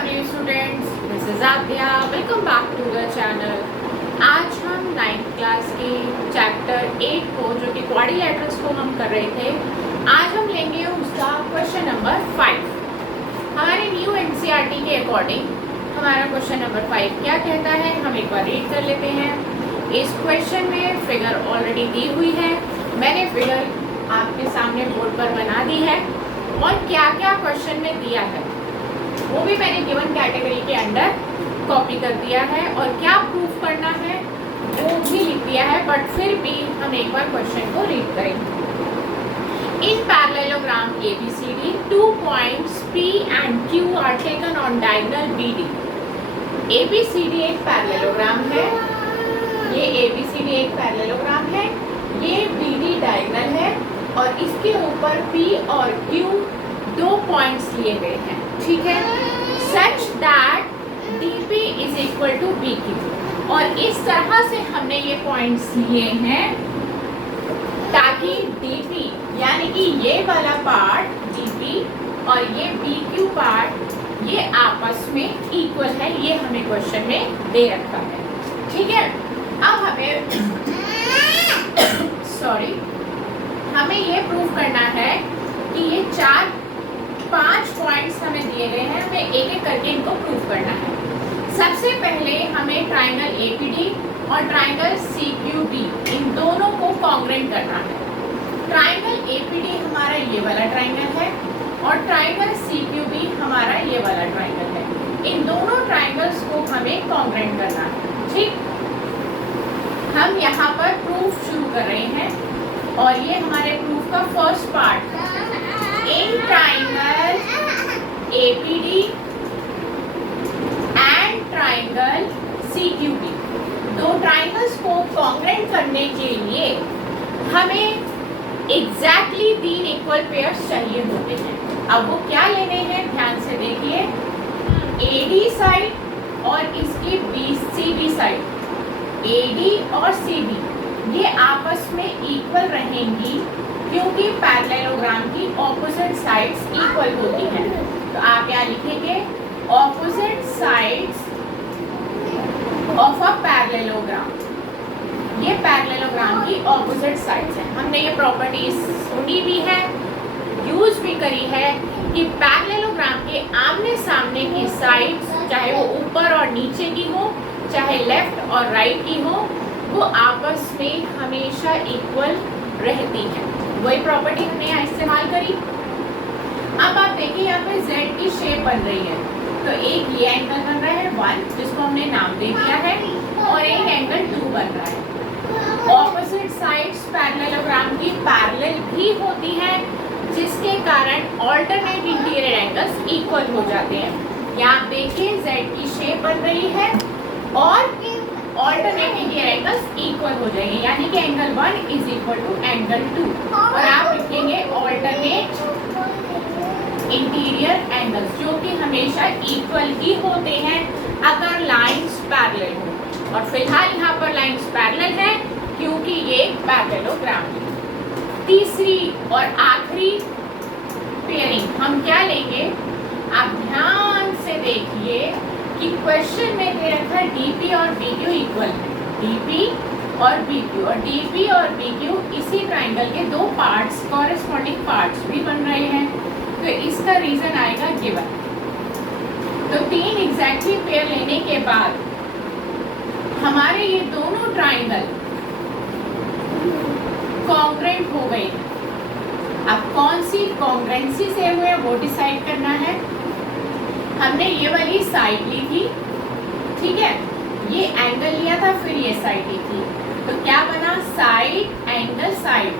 lovely students, this is Adya. Welcome back to the channel. आज हम 9th class की chapter 8 को जो कि क्वाड्रिलेटरल्स को हम कर रहे थे, आज हम लेंगे उसका क्वेश्चन नंबर 5। हमारे न्यू एनसीईआरटी के अकॉर्डिंग हमारा क्वेश्चन नंबर 5 क्या कहता है, हम एक बार रीड कर लेते हैं। इस क्वेश्चन में फिगर ऑलरेडी दी हुई है, मैंने फिगर आपके सामने बोर्ड पर बना दी है और क्या क्या क्वेश्चन में दिया है वो भी मैंने गिवन कैटेगरी के अंडर कॉपी कर दिया है और क्या प्रूफ करना है वो भी लिख दिया है, बट फिर भी हम एक बार क्वेश्चन को रीड करेंगे। इन parallelogram ABCD 2 points P and Q are taken on diagonal BD। ABCD एक पैरेललोग्राम है, ये ABCD एक पैरेललोग्राम है, ये BD डायगोनल है और इसके ऊपर P और Q 2 पॉइंट्स लिए गए हैं, ठीक है। Such that DP is equal to BQ, और इस तरह से हमने ये पॉइंट्स लिए हैं ताकि DP यानी कि ये वाला पार्ट DP और ये BQ पार्ट ये आपस में इक्वल है, ये हमें क्वेश्चन में दे रखा है, ठीक है। अब हमें हमें ये प्रूफ करना है कि ये 4-5 पॉइंट्स हमें दिए गए हैं, हमें एक एक करके इनको प्रूफ करना है। सबसे पहले हमें ट्राइंगल APD और ट्राइंगल CQD इन दोनों को कॉन्ग्रुएंट करना है। ट्राइंगल APD हमारा ये वाला ट्राइंगल है और ट्राइंगल CQD हमारा ये वाला ट्राइंगल है। इन दोनों ट्राइंगल्स को हमें कॉन्ग्रुएंट करना है, ठीक। हम यहाँ पर प्रूफ शुरू कर रहे हैं और ये हमारे प्रूफ का फर्स्ट पार्ट है। In triangle APD and triangle CQD, दो ट्राइंगल्स को कॉन्ग्रुएंट करने के लिए हमें एग्जैक्टली 3 इक्वल पेयर्स चाहिए होते हैं। अब वो क्या लेने हैं, ध्यान से देखिए। AD साइड और इसकी CB साइड, AD और CB ये आपस में इक्वल रहेंगी क्योंकि पैरेललोग्राम की ऑपोजिट साइड्स इक्वल होती हैं। तो आप क्या लिखेंगे, opposite sides of a parallelogram. ये पैरेललोग्राम की ऑपोजिट साइड्स हैं। हमने ये प्रॉपर्टीज सुनी भी है, यूज भी करी है कि पैरेललोग्राम के आमने सामने की साइड्स चाहे वो ऊपर और नीचे की हो, चाहे लेफ्ट और राइट की हो, वो आपस में हमेशा इक्वल रहती है। वही प्रॉपर्टी हमने यहाँ इस्तेमाल करी। अब आप देखिए यहाँ पे Z की शेप बन रही है, तो एक ये एंगल बन रहा है 1 जिसको हमने नाम दे दिया है और एक एंगल 2 बन रहा है। ऑपोजिट साइड्स पैरेललोग्राम की पैरेलल भी होती है जिसके कारण ऑल्टरनेट इंटीरियर एंगल्स इक्वल हो जाते हैं। यहाँ देखिए Z की शेप बन रही है और ऑल्टरनेट इंटीरियर एंगल्स इक्वल हो जाएंगे, यानी कि angle 1 is equal to angle 2 और आप लिखेंगे ऑल्टरनेट इंटीरियर एंगल्स, जो कि हमेशा इक्वल ही होते हैं अगर लाइंस पैरेलल हो। और फिलहाल यहाँ पर लाइंस पैरेलल है क्योंकि ये पैरेललोग्राम है। तीसरी और आखिरी पेयरिंग हम क्या लेंगे, आप ध्यान से देखिए कि क्वेश्चन में दे रखा है DP और BQ इक्वल है। DP और BQ, और DP और BQ इसी ट्राइंगल के दो पार्ट्स, कॉरेस्पॉन्डिंग पार्ट्स भी बन रहे हैं, तो इसका रीजन आएगा गिवन। तो 3 एग्जैक्टली पेयर लेने के बाद हमारे ये दोनों ट्राइंगल कॉन्ग्रुएंट हो गए। अब कौन सी कॉन्ग्रुएंसी से हुए वो डिसाइड करना है। हमने ये वाली साइड ली थी, ठीक है, ये एंगल लिया था, फिर ये साइड ली थी, तो क्या बना, साइड एंगल साइड,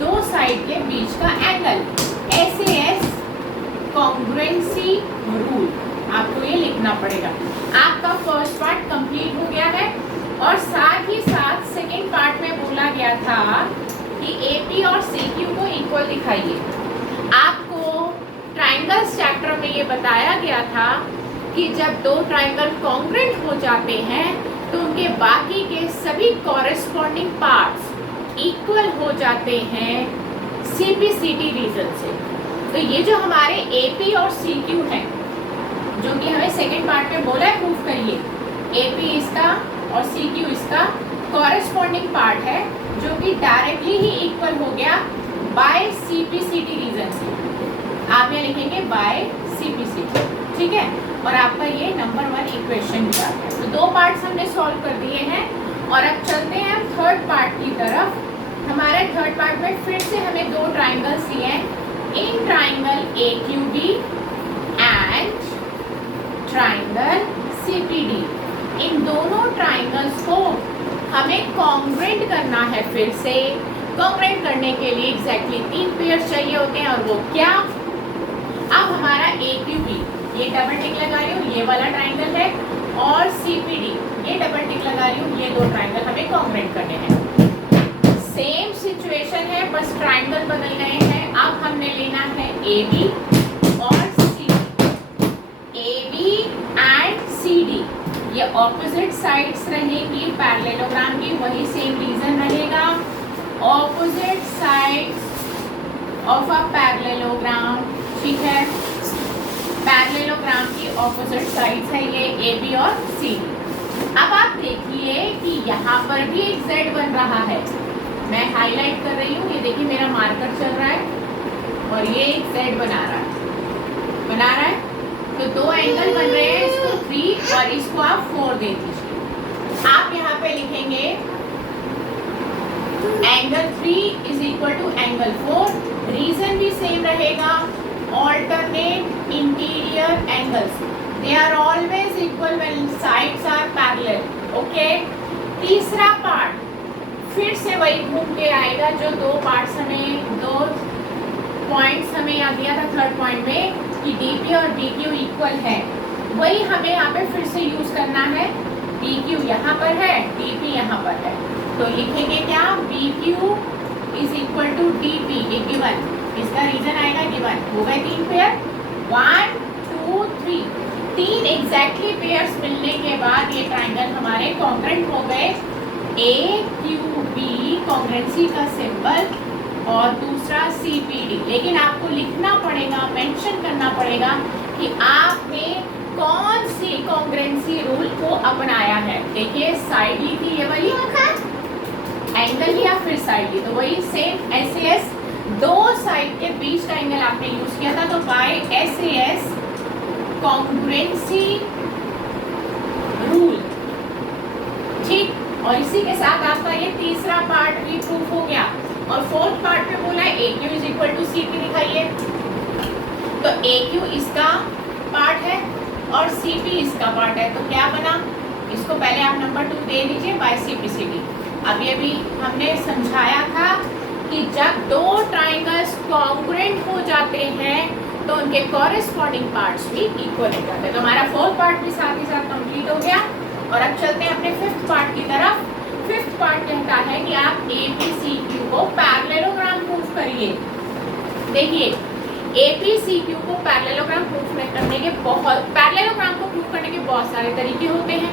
दो साइड के बीच का एंगल, SAS कॉन्ग्रुएंसी रूल। आपको ये लिखना पड़ेगा। आपका फर्स्ट पार्ट कंप्लीट हो गया है और साथ ही साथ सेकेंड पार्ट में बोला गया था कि AP और CQ को इक्वल दिखाइए। आपको ट्राइंगल्स चैप्टर में ये बताया गया था कि जब दो ट्राइंगल कॉन्ग्रुएंट हो जाते हैं तो उनके बाकी के सभी कॉरेस्पॉन्डिंग पार्ट्स इक्वल हो जाते हैं CPCT रीजन से। तो ये जो हमारे AP और CQ हैं जो कि हमें सेकेंड पार्ट में बोला है प्रूफ करिए, AP इसका और CQ इसका कॉरेस्पॉन्डिंग पार्ट है, जो कि डायरेक्टली ही इक्वल हो गया बाय CPCT रीजन से। आप यहाँ लिखेंगे बाय CPCT, ठीक है। और आपका ये नंबर 1 इक्वेशन भी आ गया। तो 2 पार्ट्स हमने सॉल्व कर दिए हैं और अब चलते हैं हम थर्ड पार्ट की तरफ। हमारे थर्ड पार्ट में फिर से हमें 2 ट्राइंगल्स दिए हैं, in triangle AQB and triangle CPD। इन दोनों ट्राइंगल्स को हमें कॉन्ग्रुएंट करना है। फिर से कॉन्ग्रुएंट करने के लिए एग्जैक्टली 3 पेयर्स चाहिए होते हैं, और वो क्या? अब हमारा AQB, ये डबल टिक लगा रही हूँ, ये वाला ट्राइंगल है, और CPD, ये डबल टिक लगा रही हूँ, ये 2 ट्राइंगल हमें कॉन्ग्रुएंट करने हैं। सेम सिचुएशन है, बस ट्राइंगल बदल गए हैं। अब हमने लेना है AB और CD, AB एंड CD, ये ऑपोजिट साइड्स रहेंगी पैरेललोग्राम की, वही सेम रीजन रहेगा। Opposite sides of a parallelogram, ठीक है, पैरेललोग्राम की ऑपोजिट साइड्स है ये AB और CD। अब आप देखिए कि यहाँ पर भी एक Z बन रहा है, मैं हाईलाइट कर रही हूँ, ये देखिए मेरा मार्कर चल रहा है और ये एक Z बना रहा है। तो 2 एंगल बन रहे हैं, इसको 3 और इसको आप 4 दे दीजिए। आप यहाँ पे लिखेंगे angle 3 is equal to angle 4, reason भी सेम रहेगा, alternate interior angles, they are always equal when sides are parallel, okay। तीसरा पार्ट फिर से वही घूम के आएगा, जो 2 पार्ट्स हमें 2 पॉइंट्स हमें याद दिया था थर्ड पॉइंट में कि DP और BQ इक्वल है, वही हमें यहाँ पे फिर से यूज करना है। BQ यहाँ पर है, DP यहाँ पर है, तो लिखेंगे क्या? BQ is equal to DP, ये गिवन, इसका रीजन आएगा गिवन। हो गए 3 पेयर, 1 2 3, 3 एग्जैक्टली पेयर्स मिलने के बाद ये ट्राइंगल हमारे कॉन्ग्रुएंट हो गए। AQB कॉन्ग्रुएंसी का सिंबल और दूसरा CPD, लेकिन आपको लिखना पड़ेगा, मेंशन करना पड़ेगा कि आपने कौन सी कॉन्ग्रुएंसी रूल को अपनाया है। देखिए साइड ली थी ये वाली, एंगल लिया फिर साइड ली, तो वही सेम SAS 2 साइड के बीच का एंगल आपने यूज किया था, तो बाय SAS कॉन्ग्रुएंसी रूल, ठीक। और इसी के साथ आपका ये तीसरा पार्ट भी प्रूफ हो गया। और फोर्थ पार्ट में बोला है AQ is equal to CP दिखाइए, तो AQ इसका पार्ट है और CP इसका पार्ट है, तो क्या बना? इसको पहले आप नंबर 2 दे दीजिए बाय CPCD। अब ये भी हमने समझाया था कि जब 2 ट्राइंगल्स कॉन्ग्रुएंट हो जाते हैं तो उनके कॉरेस्पॉन्डिंग पार्ट्स भी इक्वल हो जाते हैं। तो हमारा फोर्थ पार्ट भी साथ ही साथ कंप्लीट हो गया। और अब चलते हैं अपने फिफ्थ पार्ट की तरफ। फिफ्थ पार्ट कहता है कि आप APCQ को पैरेललोग्राम प्रूफ करिए। देखिए APCQ को पैरेललोग्राम प्रूफ करने के पैरेललोग्राम को प्रूफ करने के बहुत सारे तरीके होते हैं,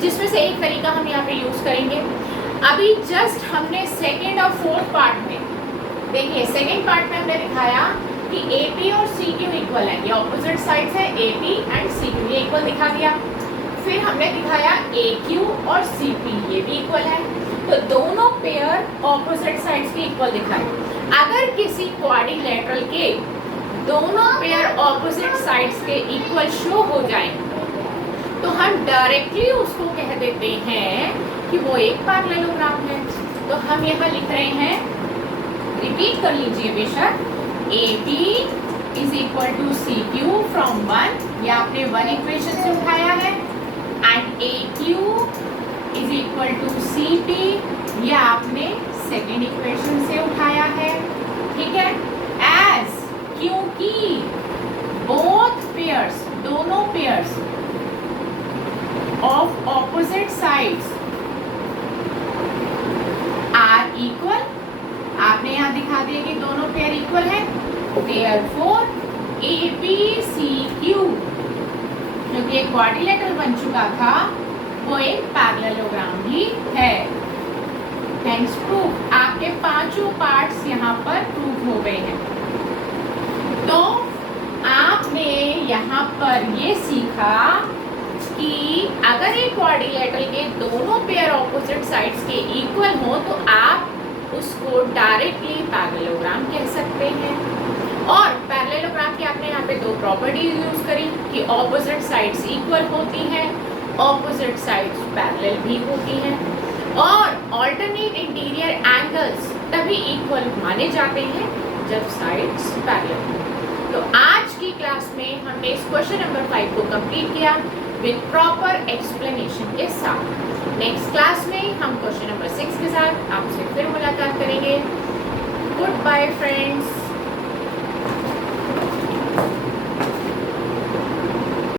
जिसमें से एक तरीका हम यहाँ पे यूज करेंगे। अभी जस्ट हमने सेकेंड और फोर्थ पार्ट में, देखिए सेकेंड पार्ट में हमने दिखाया कि AP और CQ इक्वल है, ये ऑपोजिट साइड्स है AP एंड CQ, ये इक्वल दिखा दिया। फिर हमने दिखाया AQ और CP, ये भी इक्वल है, तो दोनों पेयर ऑपोजिट साइड्स के इक्वल दिखाए। अगर किसी क्वाड्रिलेटरल के दोनों पेयर ऑपोजिट साइड्स के इक्वल शो हो जाए तो हम डायरेक्टली उसको कह देते हैं कि वो एक पैरेललोग्राम है। तो हम यहाँ लिख रहे हैं, रिपीट कर लीजिए बेशक, AB is equal to CQ from 1, ये आपने 1 इक्वेशन से उठाया है, and AQ is equal to CP, ये आपने सेकेंड इक्वेशन से उठाया है, ठीक है। एज क्योंकि बोथ पेयर्स, दोनों pairs of opposite sides are equal, आपने यहाँ दिखा दिया कि दोनों पेयर इक्वल है, देयरफॉर APCQ जो कि एक क्वाड्रिलेटरल बन चुका था वो एक पैरेललोग्राम भी है। थैंक्स प्रूफ, आपके पांचों पार्ट्स यहाँ पर प्रूफ हो गए हैं। तो आपने यहाँ यहाँ पर ये सीखा कि अगर एक क्वाड्रिलेटरल के दोनों पेयर ऑपोजिट साइड्स के इक्वल हो तो आप उसको डायरेक्टली पैरेललोग्राम कह सकते हैं। और पैरेललोग्राम की आपने यहाँ पे दो प्रॉपर्टीज यूज करी कि ऑपोजिट साइड्स इक्वल होती हैं, ऑपोजिट साइड्स पैरेलल भी होती हैं, और ऑल्टरनेट इंटीरियर एंगल्स तभी इक्वल माने जाते हैं जब साइड्स पैरेलल हो। तो आज की क्लास में हमने इस क्वेश्चन नंबर 5 को कंप्लीट किया विद प्रॉपर एक्सप्लेनेशन के साथ। नेक्स्ट क्लास में हम क्वेश्चन नंबर 6 के साथ आपसे फिर मुलाकात करेंगे। Good bye friends.